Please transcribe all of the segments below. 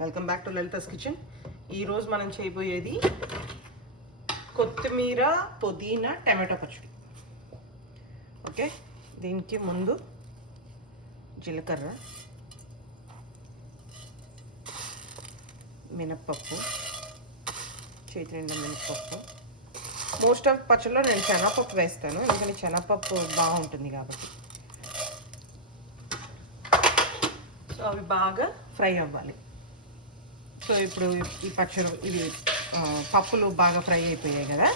Welcome back to Lalitha's kitchen. ఈరోజు మనం చేయబోయేది కొత్తిమీర పుదీనా టమాటో పచ్చడి. ఓకే, దీనికి ముందు జీలకర్ర, మినప్పప్పు, చేతి నిండా మినప్పప్పు. మోస్ట్ ఆఫ్ పచ్చడిలో నేను శనగపప్పు వేస్తాను, ఎందుకంటే శనగపప్పు బాగుంటుంది కాబట్టి. సో అవి బాగా ఫ్రై అవ్వాలి. సో ఇప్పుడు ఈ పచ్చడి ఇవి పప్పులు బాగా ఫ్రై అయిపోయాయి కదా,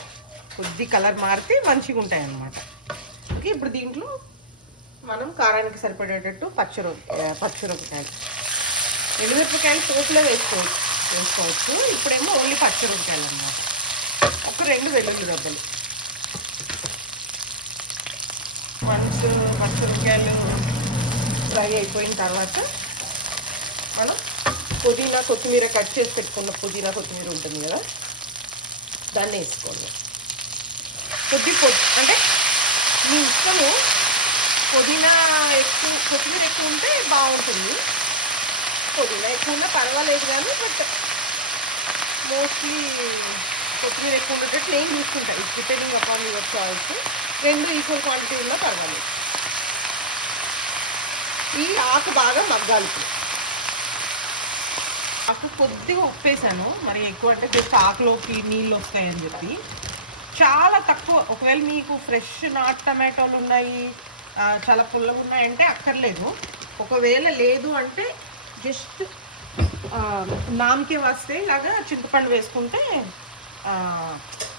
కొద్ది కలర్ మారితే మంచిగా ఉంటాయి అన్నమాట. ఓకే, ఇప్పుడు దీంట్లో మనం కారానికి సరిపడేటట్టు పచ్చిమిరపకాయలు, ఎండుమిరపకాయలు పోపులో వేసుకోవచ్చు. ఇప్పుడేమో ఓన్లీ పచ్చిమిరపకాయలు అన్నమాట. ఒక 2 వెల్లుల్లి రెబ్బలు. వన్స్ పచ్చిమిరపకాయలు ఫ్రై అయిపోయిన తర్వాత మనం పుదీనా కొత్తిమీర కట్ చేసి పెట్టుకున్న పుదీనా కొత్తిమీర ఉంటుంది కదా, దాన్ని వేసుకోండి. అంటే మీ ఇష్టము, పుదీనా ఎక్కువ కొత్తిమీర ఎక్కువ ఉంటే బాగుంటుంది, పుదీనా ఎక్కువ ఉన్నా పర్వాలేదు. కానీ బట్ మోస్ట్లీ కొత్తిమీర ఎక్కువ ఉండేటట్టు నేను చూసుకుంటాను. It's depending upon your choice. 2 equal quantity ఉన్నా పర్వాలేదు. ఈ ఆకు బాగా మగ్గాలి. ఆకు కొద్దిగా ఉప్పేసాను, మరి ఎక్కువ అంటే జస్ట్ ఆకులోకి నీళ్ళు వస్తాయని చెప్పి చాలా తక్కువ. ఒకవేళ మీకు ఫ్రెష్ నాటు టమాటోలు ఉన్నాయి, చాలా పుల్లగా ఉన్నాయంటే అక్కర్లేదు. ఒకవేళ లేదు అంటే జస్ట్ నామకే వస్తే ఇలాగా చింతపండు వేసుకుంటే,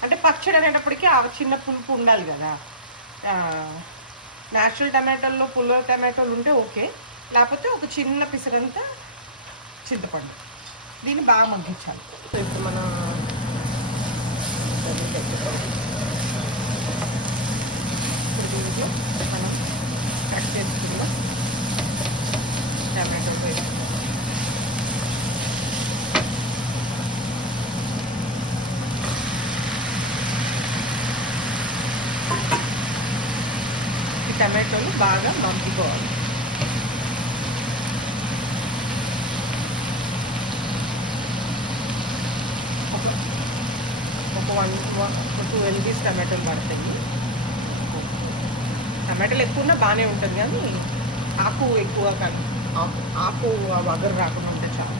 అంటే పచ్చడి అనేటప్పటికీ ఆ చిన్న పులుపు ఉండాలి కదా. న్యాచురల్ టమాటోల్లో పుల్ల టమాటోలు ఉంటే ఓకే, లేకపోతే ఒక చిన్న పిసరంతా చింతపండు. దీన్ని బాగా మగ్గించాలి. సో ఇప్పుడు మనం దీంట్లో మనం కట్ చేసుకున్న టమాటో వేస్తాం. ఈ టమాటోలు బాగా మగ్గిపోవాలి. ఒక 2 LPs టమాటోలు పడతాయి. టమాటాలు ఎక్కువ ఉన్నా బాగానే ఉంటుంది, కానీ ఆకు ఎక్కువ కానీ ఆకు వగరు రాకుండా ఉంటే చాలు.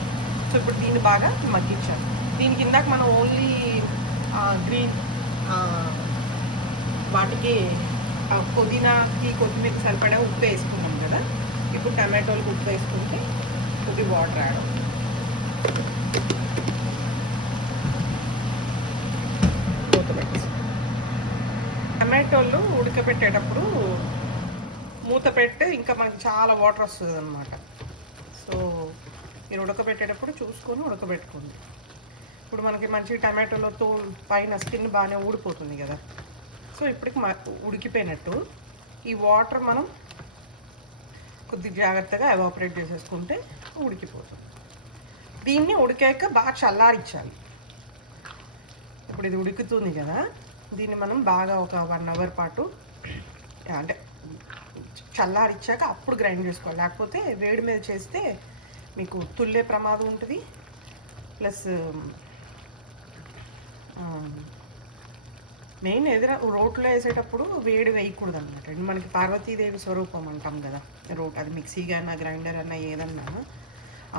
సో ఇప్పుడు దీన్ని బాగా మగ్గించాలి. దీనికి ఇందాక మనం ఓన్లీ గ్రీన్ వాటికి పుదీనాకి కొత్తిమీరకి సరిపడా ఉప్పు వేసుకున్నాం కదా. ఇప్పుడు టమాటోలకు ఉప్పు వేసుకుంటే కొద్ది వాటర్ యాడ్ అవుతుంది. టమాటోలు ఉడకబెట్టేటప్పుడు మూత పెట్టి ఇంకా మనకి చాలా వాటర్ వస్తుంది అన్నమాట. సో మీరు ఉడకబెట్టేటప్పుడు చూసుకొని ఉడకబెట్టుకోండి. ఇప్పుడు మనకి మంచి టమాటోలతో పైన స్కిన్ బాగానే ఊడిపోతుంది కదా. సో ఇప్పటికి ఉడికిపోయినట్టు. ఈ వాటర్ మనం కొద్దిగా జాగ్రత్తగా ఎవాపరేట్ చేసేసుకుంటే ఉడికిపోతుంది. దీన్ని ఉడికాక బాగా చల్లారించాలి. ఇప్పుడు ఇది ఉడుకుతుంది కదా, దీన్ని మనం బాగా ఒక 1 అవర్ పాటు అంటే చల్లారిచ్చాక అప్పుడు గ్రైండ్ చేసుకోవాలి. లేకపోతే వేడి మీద చేస్తే మీకు తుల్లే ప్రమాదం ఉంటుంది. ప్లస్ మెయిన్ రోట్లో వేసేటప్పుడు వేడి వేయకూడదు అనమాట. మనకి పార్వతీదేవి స్వరూపం అంటాం కదా రోట్, అది మిక్సీగా అన్నా గ్రైండర్ అన్నా ఏదన్నా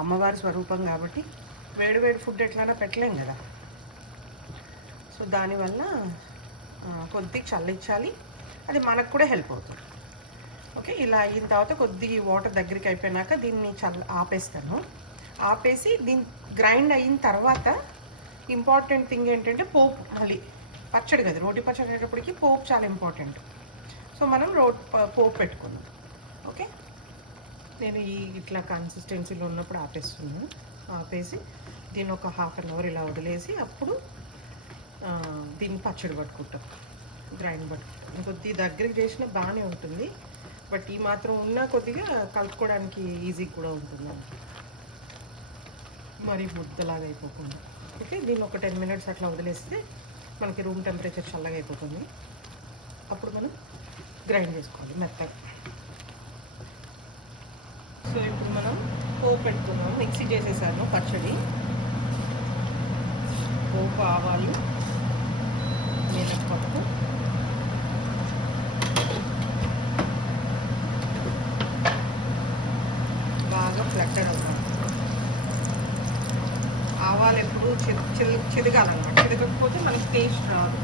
అమ్మవారి స్వరూపం కాబట్టి వేడి ఫుడ్ ఎట్లైనా పెట్టలేం కదా. సో దానివల్ల కొద్దిగా చల్లించాలి, అది మనకు కూడా హెల్ప్ అవుతుంది. ఓకే, ఇలా అయిన తర్వాత కొద్దిగా వాటర్ దగ్గరికి అయిపోయినాక దీన్ని ఆపేస్తాను. ఆపేసి దీన్ని గ్రైండ్ అయిన తర్వాత ఇంపార్టెంట్ థింగ్ ఏంటంటే పోపు. మళ్ళీ పచ్చడి కదా, రోటి పచ్చడి అనేటప్పటికి పోపు చాలా ఇంపార్టెంట్. సో మనం పోపు పెట్టుకుందాం. ఓకే, నేను ఇట్లా కన్సిస్టెన్సీలో ఉన్నప్పుడు ఆపేస్తున్నాను. ఆపేసి దీన్ని ఒక 1/2 అవర్ ఇలా వదిలేసి అప్పుడు దీన్ని పచ్చడి పట్టుకుంటాం, గ్రైండ్ పట్టుకుంటాం. కొద్దిగా దగ్గరికి చేసినా బాగానే ఉంటుంది, బట్ ఈ మాత్రం ఉన్నా కొద్దిగా కలుపుకోవడానికి ఈజీ కూడా ఉంటుంది, మరి ముద్దలాగా అయిపోకుండా. ఓకే, దీన్ని ఒక 10 మినిట్స్ అట్లా వదిలేస్తే మనకి రూమ్ టెంపరేచర్ చల్లగా అయిపోతుంది. అప్పుడు మనం గ్రైండ్ చేసుకోవాలి మెత్తగా. సో ఇప్పుడు మనం పోపు పెట్టుకున్నాను. మిక్సీ చేసేసాను పచ్చడి. పోపు, ఆవాలు, మినప్పప్పు, బాగా ఫ్లట్టెడ్ అన్నమాట. ఆవాలు ఎప్పుడు చిదగాలన్నమాట. చిదగకపోతే మనకి టేస్ట్ రాదు.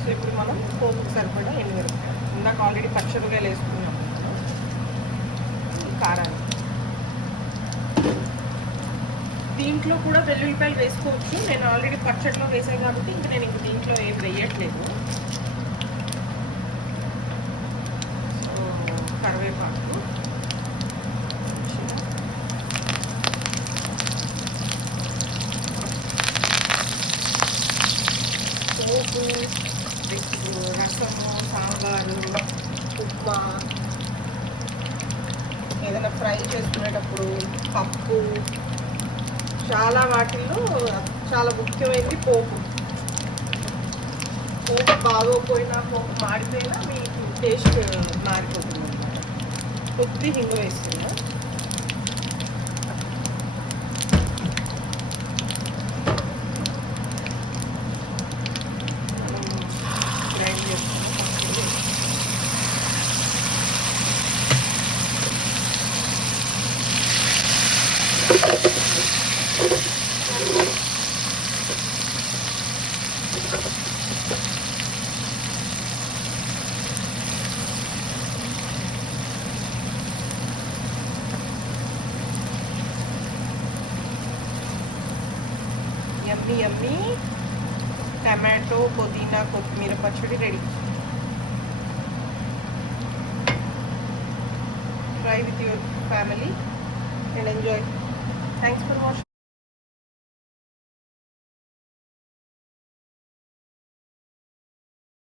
సో ఇప్పుడు మనం పోపుకి సరిపడా ఎండుమిరపకాయలు, ఇందాక ఆల్రెడీ పచ్చిమిరపకాయలు వేసుకున్నాం కారాన్ని. దీంట్లో కూడా వెల్లుల్లిపాయలు వేసుకోవచ్చు. నేను ఆల్రెడీ పచ్చడిలో వేసాను కాబట్టి నేను దీంట్లో ఏం వేయట్లేదు. సో కరివేపాకు, పోపు, రసము, సాంబారు, ఉప్మా, ఏదైనా ఫ్రై చేసుకునేటప్పుడు పప్పు, చాలా వాటిల్లో చాలా ముఖ్యమైనది పోపు. పోపు బాగోపోయినా, పోపు మాడిపోయినా మీకు టేస్ట్ మారిపోతుంది అన్నమాట. కొద్ది హింగు వేస్తున్నా. గ్రైండ్ చేస్తాను. యమ్మీ టమాటో, పుదీనా, కొత్తిమీర పచ్చడి ready. Try with your family and enjoy. Thanks for watching.